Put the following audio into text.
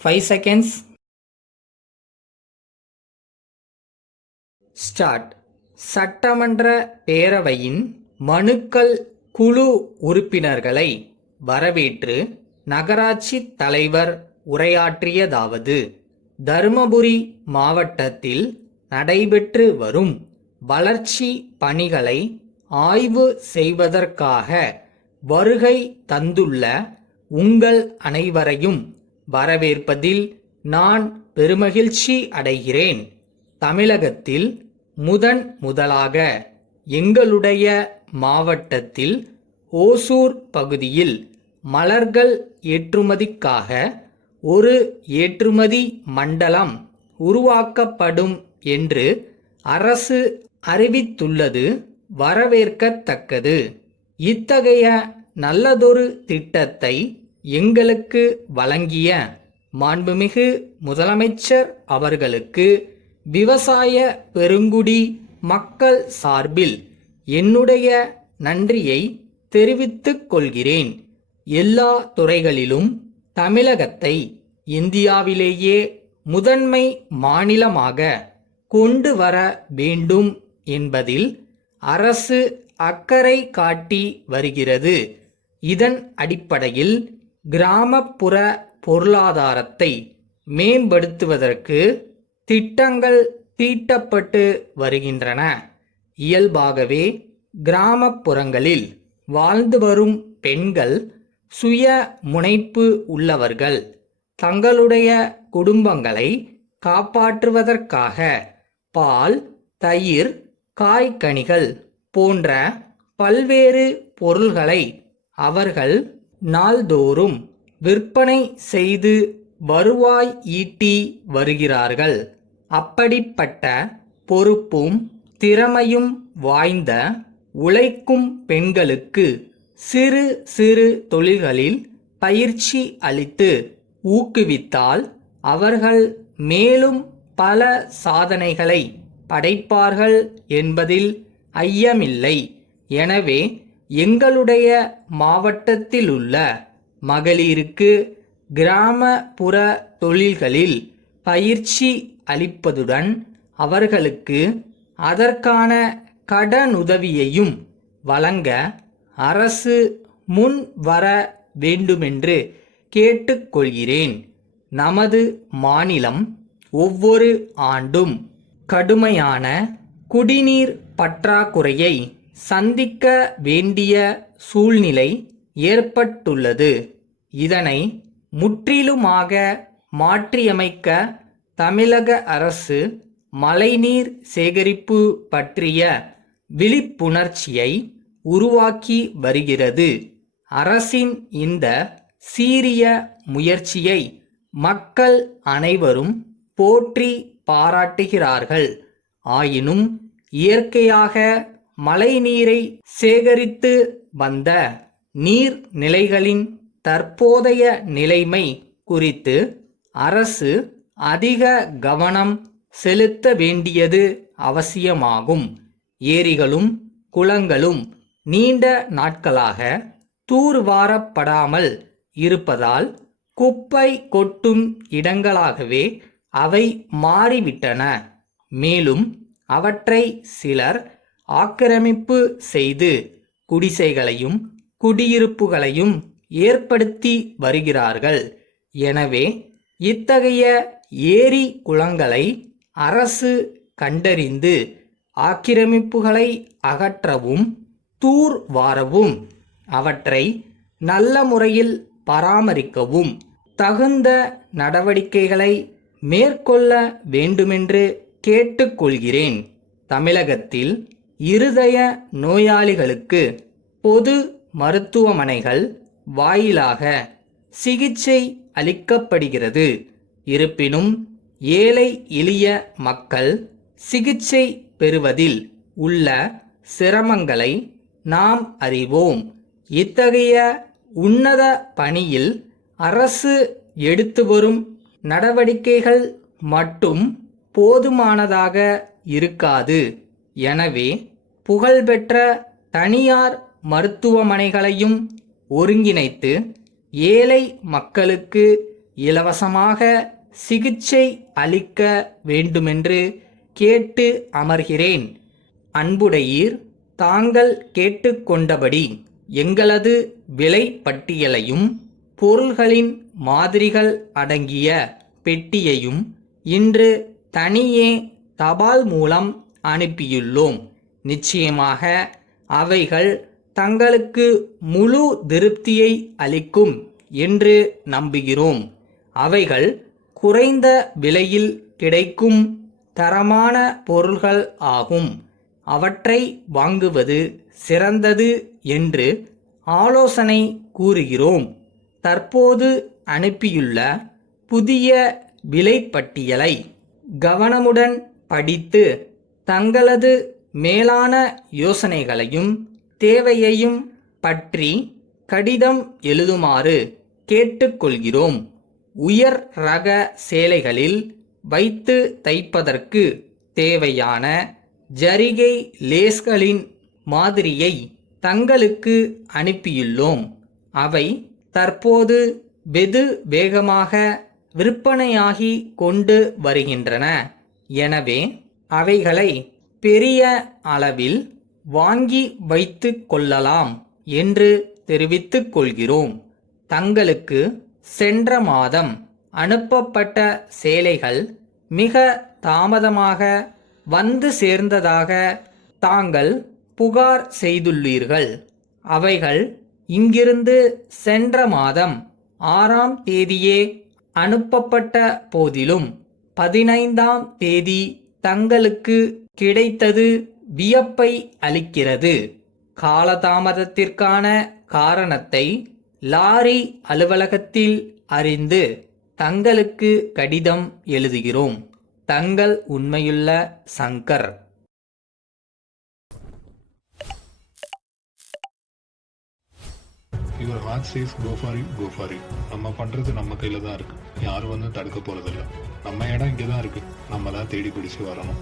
5 seconds. Start. சட்டமன்ற பேரவையின் மனுக்கள் குழு உறுப்பினர்களை வரவேற்று நகராட்சி தலைவர் உரையாற்றியதாவது: தருமபுரி மாவட்டத்தில் நடைபெற்று வரும் வளர்ச்சி பணிகளை ஆய்வு செய்வதற்காக வருகை தந்துள்ள உங்கள் அனைவரையும் வரவேற்பதில் நான் பெருமகிழ்ச்சி அடைகிறேன். தமிழகத்தில் முதலாக எங்களுடைய மாவட்டத்தில் ஓசூர் பகுதியில் மலர்கள் ஏற்றுமதிக்காக ஒரு ஏற்றுமதி மண்டலம் உருவாக்கப்படும் என்று அரசு அறிவித்துள்ளது வரவேற்கத்தக்கது. இத்தகைய நல்லதொரு திட்டத்தை எங்களுக்கு வழங்கிய மாண்புமிகு முதலமைச்சர் அவர்களுக்கு விவசாய பெருங்குடி மக்கள் சார்பில் என்னுடைய நன்றியை தெரிவித்துக் கொள்கிறேன். எல்லா துறைகளிலும் தமிழகத்தை இந்தியாவிலேயே முதன்மை மாநிலமாக கொண்டு வர வேண்டும் என்பதில் அரசு அக்கறை காட்டி வருகிறது. இதன் அடிப்படையில் கிராமப்புற பொருளாதாரத்தை மேம்படுத்துவதற்கு திட்டங்கள் தீட்டப்பட்டு வருகின்றன. இயல்பாகவே கிராமப்புறங்களில் வாழ்ந்து வரும் பெண்கள் சுய முனைப்பு உள்ளவர்கள். தங்களுடைய குடும்பங்களை காப்பாற்றுவதற்காக பால், தயிர், காய்கனிகள் போன்ற பல்வேறு பொருள்களை அவர்கள் நாள்தோறும் விற்பனை செய்து வருவாய் ஈட்டி வருகிறார்கள். அப்படிப்பட்ட பொறுப்பும் திறமையும் வாய்ந்த உழைக்கும் பெண்களுக்கு சிறு சிறு தொழில்களில் பயிற்சி அளித்து ஊக்குவித்தால் அவர்கள் மேலும் பல சாதனைகளை படைப்பார்கள் என்பதில் ஐயமில்லை. எனவே எங்களுடைய மாவட்டத்திலுள்ள மகளிருக்கு கிராமப்புற தொழில்களில் பயிற்சி அளிப்பதுடன் அவர்களுக்கு அதற்கான கடனுதவியையும் வழங்க அரசு முன் வர வேண்டுமென்று கேட்டுக்கொள்கிறேன். நமது மாநிலம் ஒவ்வொரு ஆண்டும் கடுமையான குடிநீர் பற்றாக்குறையை சந்திக்க வேண்டிய சூழ்நிலை ஏற்பட்டுள்ளது. இதனை முற்றிலுமாக மாற்றியமைக்க தமிழக அரசு மழைநீர் சேகரிப்பு பற்றிய விழிப்புணர்ச்சியை உருவாக்கி வருகிறது. அரசின் இந்த சீரிய முயற்சியை மக்கள் அனைவரும் போற்றி பாராட்டுகிறார்கள். ஆயினும் இயற்கையாக மழைநீரை சேகரித்து வந்த நீர்நிலைகளின் தற்போதைய நிலைமை குறித்து அரசு அதிக கவனம் செலுத்த வேண்டியது அவசியமாகும். ஏரிகளும் குளங்களும் நீண்ட நாட்களாக தூர்வாரப்படாமல் இருப்பதால் குப்பை கொட்டும் இடங்களாகவே அவை மாறிவிட்டன. மேலும் அவற்றை சிலர் ஆக்கிரமிப்பு செய்து குடிசைகளையும் குடியிருப்புகளையும் ஏற்படுத்தி வருகிறார்கள். எனவே இத்தகைய ஏரி குளங்களை அரசு கண்டறிந்து ஆக்கிரமிப்புகளை அகற்றவும் தூர்வாரவும் அவற்றை நல்ல முறையில் பராமரிக்கவும் தகுந்த நடவடிக்கைகளை மேற்கொள்ள வேண்டுமென்று கேட்டுக்கொள்கிறேன். தமிழகத்தில் இருதய நோயாளிகளுக்கு பொது மருத்துவமனைகள் வாயிலாக சிகிச்சை அளிக்கப்படுகிறது. இருப்பினும் ஏழை எளிய மக்கள் சிகிச்சை பெறுவதில் உள்ள சிரமங்களை நாம் அறிவோம். இத்தகைய உன்னத பணியில் அரசு எடுத்து வரும் நடவடிக்கைகள் மட்டும் போதுமானதாக இருக்காது. எனவே புகழ்பெற்ற தனியார் மருத்துவமனைகளையும் ஒருங்கிணைத்து ஏழை மக்களுக்கு இலவசமாக சிகிச்சை அளிக்க வேண்டுமென்று கேட்டு அமர்கிறேன். அன்புடையீர், தாங்கள் கேட்டுக்கொண்டபடி எங்களது விலை பட்டியலையும் பொருள்களின் மாதிரிகள் அடங்கிய பெட்டியையும் இன்று தனியே தபால் மூலம் அனுப்பியுள்ளோம். நிச்சயமாக அவைகள் தங்களுக்கு முழு திருப்தியை அளிக்கும் என்று நம்புகிறோம். அவைகள் குறைந்த விலையில் கிடைக்கும் தரமான பொருள்கள் ஆகும். அவற்றை வாங்குவது சிறந்தது என்று ஆலோசனை கூறுகிறோம். தற்போது அனுப்பியுள்ள புதிய விலைப்பட்டியலை கவனமுடன் படித்து தங்களது மேலான யோசனைகளையும் தேவையையும் பற்றி கடிதம் எழுதுமாறு கேட்டுக்கொள்கிறோம். உயர் ரக சேலைகளில் வைத்து தைப்பதற்கு தேவையான ஜரிகை லேஸ்களின் மாதிரியை தங்களுக்கு அனுப்பியுள்ளோம். அவை தற்போது வெகு வேகமாக விற்பனையாகி கொண்டு வருகின்றன. எனவே அவைகளை பெரிய அளவில் வாங்கி வைத்து கொள்ளலாம் என்று தெரிவித்துக் கொள்கிறோம். தங்களுக்கு சென்ற மாதம் அனுப்பப்பட்ட சேலைகள் மிக தாமதமாக வந்து சேர்ந்ததாக தாங்கள் புகார் செய்துள்ளீர்கள். அவைகள் இங்கிருந்து சென்ற மாதம் 6ஆம் தேதியே அனுப்பப்பட்ட போதிலும் 15ஆம் தேதி தங்களுக்கு கிடைத்தது வியப்பை அளிக்கிறது. காலதாமதத்திற்கான காரணத்தை லாரி அலுவலகத்தில் அறிந்து தங்களுக்கு கடிதம் எழுதுகிறோம். தங்கள் உண்மையுள்ள Shankar. Your heart says go for it, go for it. நம்ம பண்றது நம்ம கையில தான் இருக்கு. யாரும் வந்து தடுக்க போறதில்ல. நம்ம இடம் இங்கே தான் இருக்கு. நம்ம தான் தேடி பிடிச்சு வரணும்.